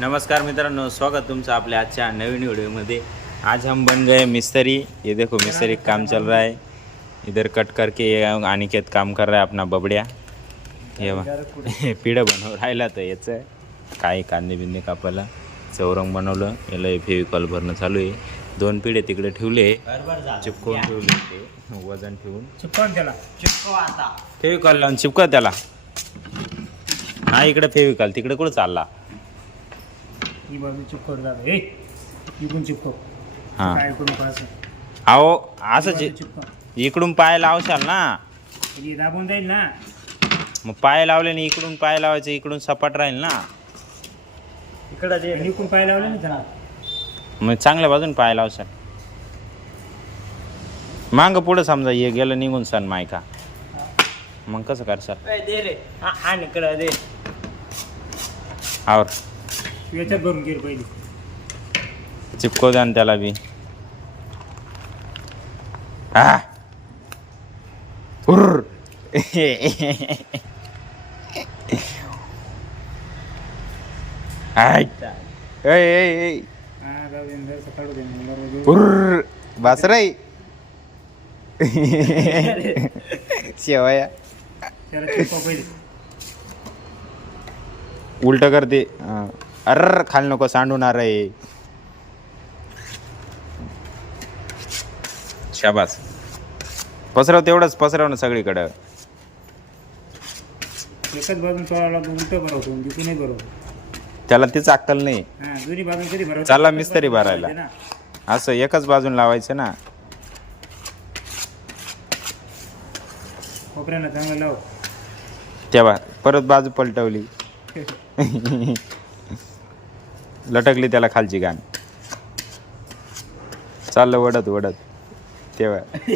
नमस्कार मित्रांनो, स्वागत तुमचं आपल्या आजच्या नवीन वीडियो में। आज हम बन गए मिस्त्री। ये देखो मिस्त्री काम चल रहा है, इधर कट करके ये अनिकेत काम कर रहा है अपना बबड्या। ये पिढं बनव राहिला तर याचं काही कांदे बिंदे कापायला चौरंग बनवलं, याला फेविकॉल भरणं चालू आहे। 2 पिढे तिकडे ठेवले, चिपकवून ठेवले, ते वजन ठेवून चिपकवून त्याला चिपकव आता फेविकॉल लावून चिपका त्याला। हा इकडे फेविकॉल, तिकडे कुठं चालला? ही बाजू चिपकव दादा, ए इकडून चिपकव। हां काय करू का असं? अहो असं चिपकव, इकडून पाय लावशाल ना, हे दाबून जाईल ना। मग पाय लावले इकडून पाय लावायचं, इकडून सपाट राहील ना। इकडं जे इकडून पाय लावले ना त्याला, मग चांगल्या बाजून पाय लावशाल। मांग पुढं समजा हे गेलं निघून सन मायका, मग कसं करशाल? दे रे आणि इकडं दे। और याच्यात भरून घे पहिली, चिपको द्या ना त्याला बी। हा हुर्र हाय ए ए हां जाऊ दे जर सकाळू दे बरोबर। हुर्र बस रे शेवया त्याला चिपकव पहिली, उलट करते। अर खाली नको सांडून रे। शाबास, पसरव तेवढंच, पसरव ना सगळीकडं। एकच बाजून तोडायला उलट भरवतो, दुसरी नाही भरवतो। त्याला तीच अक्कल नाही। हां दोन्ही बाजून कधी भरवतो? चालला मिस्त्री भरायला, असं एकच बाजून लावायचं ना। कोपऱ्याला चांगलं लाव, तेव्हा परत बाजू पलटवली, लटकली त्याला खालची गाण, चाललं वडत वडत तेव्हा। अक्कल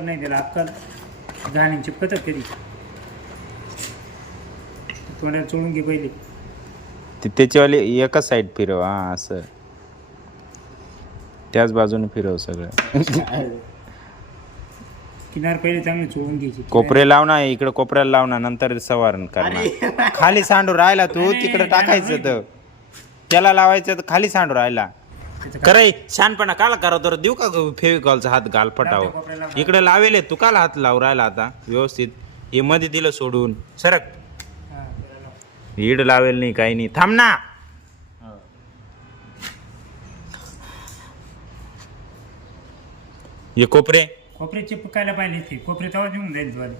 नाही त्याला, अक्कल घाणीन चिपकतात कधी। तोंडाला चोळून घे पहिले, त्याच्यावाली एकच साईड फिरव। हा असं त्याच बाजूने फिरव सगळं। किनार पहिले चांगली चोळून घ्यायची। कोपरे लाव ना, इकडे कोपऱ्याला लाव ना, नंतर सवारण करणार। खाली सांडू राहिला तू, तिकडे टाकायचं तर त्याला लावायचं, तर खाली सांडू राहिला। करे शहाणपणा काला करा तर देऊ का फेविकॉलचा हात घाल फटाव, इकडे लावेले तू काला हात लावू राहिला आता व्यवस्थित? हे मध्ये दिलं सोडून सरक, हां त्याला लाव। ईड लावेल नाही काही नाही, थांब ना। हे कोपरे कोपरे चिपकायला पाहिजे ते, कोपरे तेव्हा येऊन जाईल द्वारे।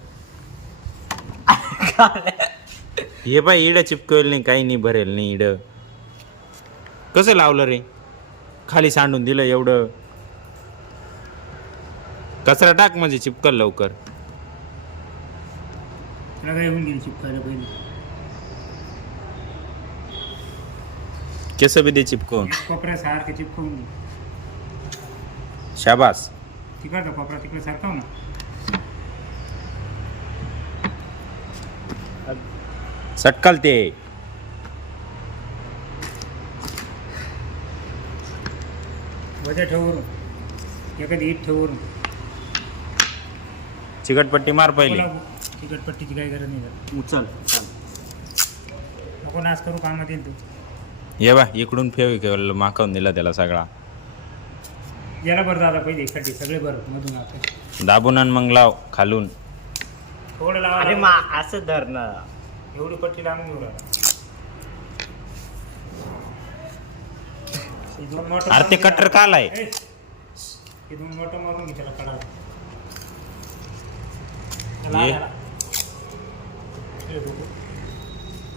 हे बाय इड चिपकवेल नाही काही नाही, भरेल नाही इड। कसं लावलं रे? खाली सांडून दिलं एवढं, कचरा टाक म्हणजे चिपकल लवकर। त्याला काय येऊन गेली चिपकायला पहिले, केस बी दे चिपकवून। कोपऱ्या सारखं चिपकवून घे। शाबास, तिकडचा कोपरा तिकडे सारखा ना। सटकल ते वजा ठेवून, एखादी ईट ठेवून चिकटपट्टी मार पहिले। तिकटपट्टीची काही गरज नाही, उचल नको नाश करू, कामात येईल तू। ये बा इकडून फेविकॉल माकवून दिला त्याला सगळा। याला बरं दादा पहिले खड्डे सगळे बरं मधून आता दाबून आण मग लाव खालून। थोडं लावा। अरे मा असं धर ना, एवढी पट्टी लावून घेऊ राहिला। अरे ते कटर काल आहे, हे 2 मोठं मारून घे त्याला कडाला। ये.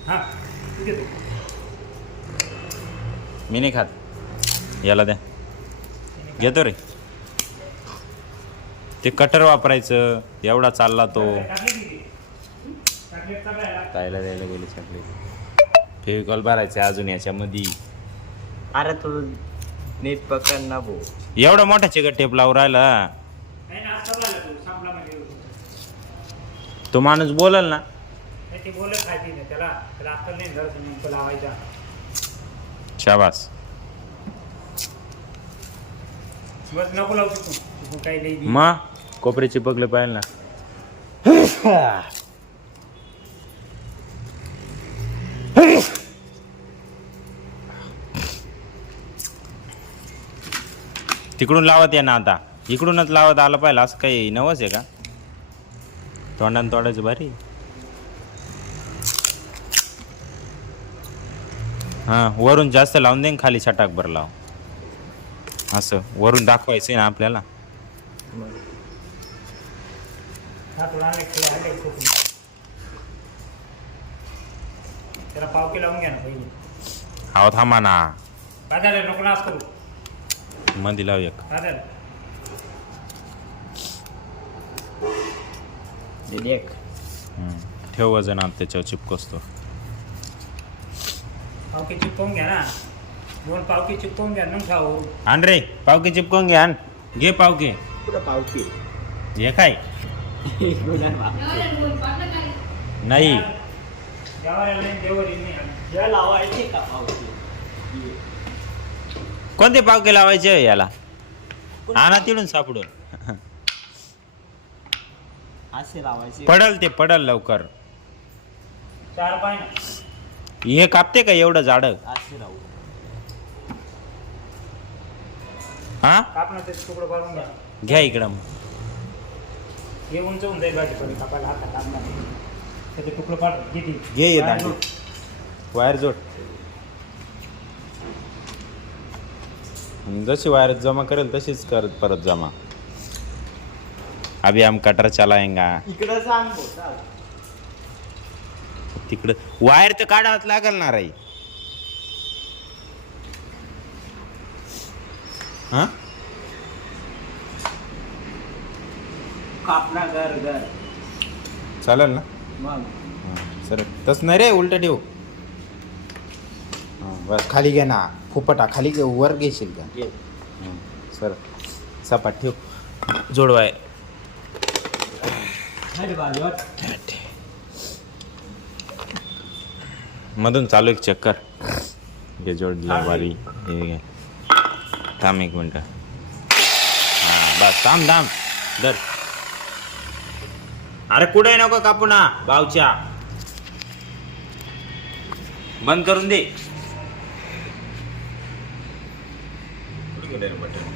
हां ठीक आहे, मी नाही खात, याला द्या, घेतो रे। ते कटर वापरायचं, एवढा चालला तो। खायला द्यायला गेले चॉकलेट, फेविकॉल भरायचं अजून याच्यामध्ये। अरे तू नीट पकड ना भाऊ, एवढा मोठा चिकट टेप लावून राहिला तो माणूस बोलल ना। ते बोलत खायची नाही त्याला, त्याला अक्कल नाही धरत नेमकं लावायचा। शाबास, बस नको लावू तू काही नाही। मग कोपरे चिपकले पाहिजे ना। तिकडून लावत या ना आता, इकडूनच लावत आलं पाहिजे. असं काही नवस आहे का? तोंडानं तोडायचं भारी. हां, वरून जास्त लावून दे, खाली छटाक भर लाव. असं वरून दाखवायचं आहे ना आपल्याला. त्याला पावकी लावून घ्या ना पहिले. हाव थांबा ना, दादा नको नाच करू. मध्ये लाव एक. दादा देख ठेव वजन आत त्याच्यावर चिपकोस तो. पावकी चिपकवून घ्या ना. 2 पावकी चिपकवून घ्या मग खाऊ. आण रे पावके चिपकवून घ्या. घे पावके. पुढं पावकी हे काय नाही लावायची का पावकी? कोणते पावके लावायचे याला? आणा तिडून सापडून. असे लावायचे. पडल ते पडल लवकर. 4 पाय हे कापते का एवढं झाड? असे लावू. हा कापणं ते तुकडं भरून घ्या. घ्या इकडं. हे उंच होऊन जाईल भाजी पण कापायला हातात लागणार नाही. त्याचे तुकडं पाड किती घे ये दांडी. वायर जोड. जशी वायर जमा करेल तशीच कर परत जमा. अभी हम कटर चलाएंगा. इकडं सांग बोल. तिकडं वायर तर काढावंच लागल ना रे. हा कापना घर घर चालेल ना. मग सर तस नाही रे, उलट ठेव. बस खाली घे ना. फुपटा खाली वर घेशील का? ये. सर सपाट ठेव. जोडवाय खाली बाजूवर. मधून चालू एक चक्कर. हे जोडलं वारी. हे घे. थांब 1 मिनटं. हां बस थांब थांब धर. अरे कुठे नको कापू ना भाऊच्या. बंद करून दे. कुठे गेलं रे बटन?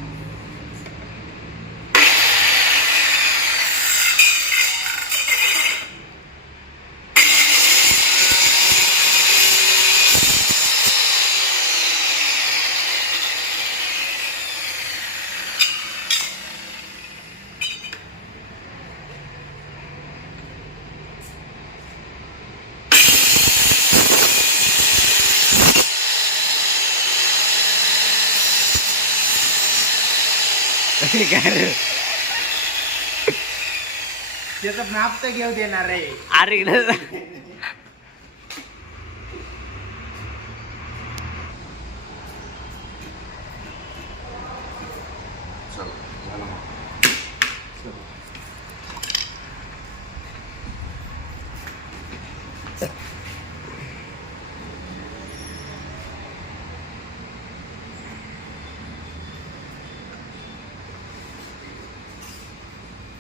त्याचं नाप तर घेऊ देणार रे. अरे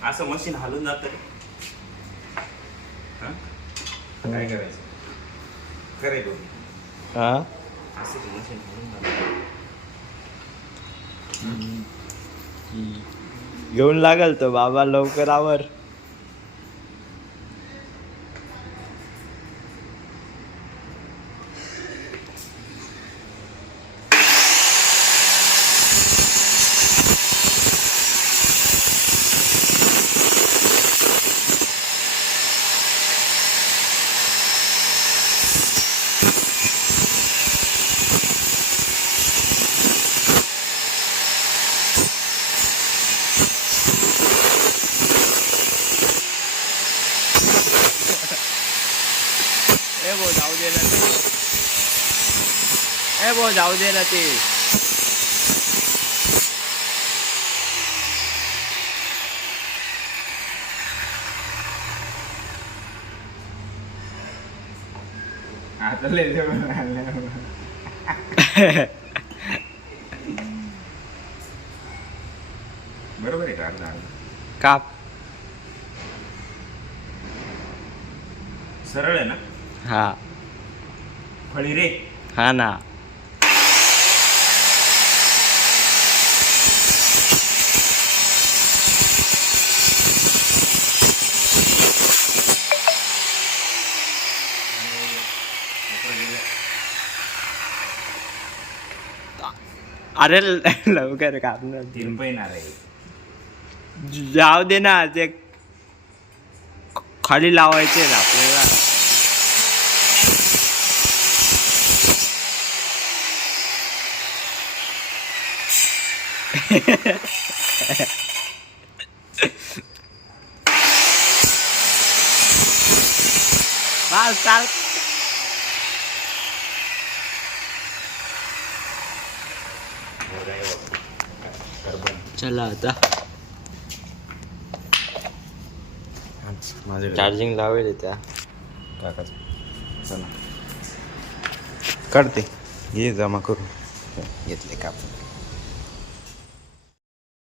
असं मशीन हलून जात रे. काय करायचं? खरे बघ. हा असं मशीन हलून जात. घेऊन लागल तो बाबा लवकर आवर. जाऊ दे ना ते. जाऊ दे ना ते. आता लय जवळ बरोबर आहे का? अर्धा काप. सरळ आहे ना. हा फळी रे. हा ना. अरे लवकर कापणार. 3 रुपये येणार आहे. जाऊ दे ना, ते खाली लावायचे ना आपल्याला. चाल. चला आता माझे चार्जिंग लावेल त्या टाकायचं. चला काढते, हे जमा करू घेतले कापून.